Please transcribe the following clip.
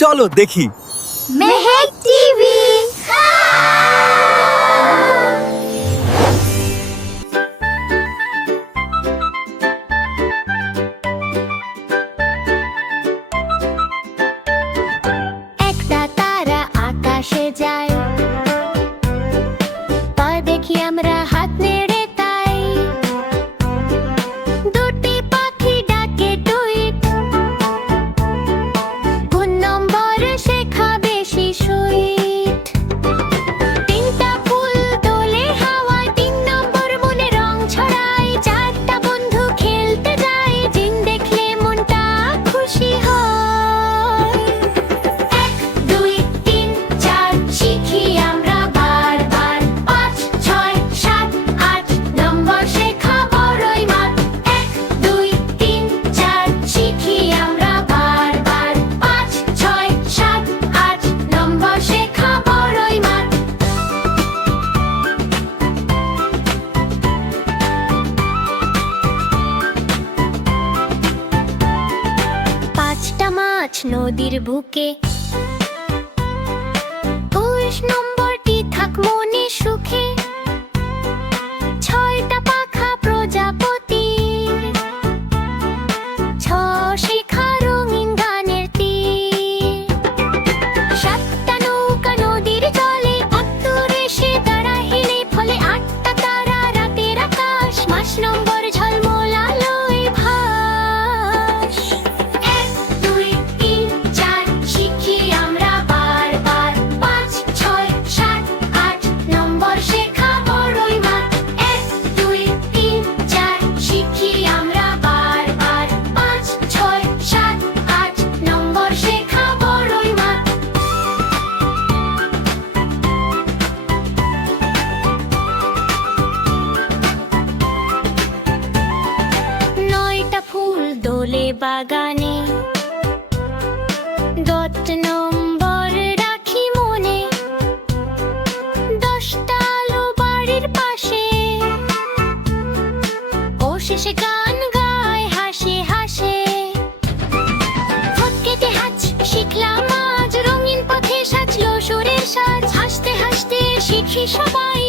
চলো দেখি। মেহেক টিভি। একটা তারা আকাশে যায়, তা দেখি আমরা হাত নেড়ে তাই। দুটি পাখি ডাকে টুইট, কোন নম্বর শেখা বেশি সুইট। তিনটা ফুল দোলে হাওয়ায়, 3 নম্বর মনে রং ছড়ায়। 4টা বন্ধু খেলতে যায়, জিন দেখলে মনটা খুশি হয়। 1 2 3 4 শিখি আমরা বারবার। 5 6 7 8 নম্বর শেখা বড়ই মাঠ। 1 2 3 4 শিখি আমরা বারবার। 5 6 7 8 নম্বর শেখা বড়ই মাঠ। পাঁচটা মাছ নদীর বুকে, 20 নম্বরটি থাক মনে সুখে। 6টা পাখা প্রজাপতি, 6 শিখা রঙিন গানের তীর। 7টা নৌকা নদীর জলে, অত্তর এসে দাঁড়ায় হেলে। ফলে 8টা তারা রাতের আকাশ, মাস নম্বর ঝলমল আলোয় ভাস। 1 2 3 4 শিখি আমরা বারবার। 5 6 7 8 নম্বর শেখা বড়ই মাঠ। 1 2 3 4 শিখি আমরা বারবার। 5 6 7 8 নম্বর শেখা বড়ই মাঠ। নয়টা ফুল দোলে বাগানে, 10 নম্বর রাখি মনে। 10টা আলো বাড়ির পাশে, ও শেষে গান গায় হাসে হাসে। ফটকেতে হাঁচ শিখলাম আজ, রঙিন পথে সাজলো সুরের সাজ। হাসতে হাসতে শিখি সবাই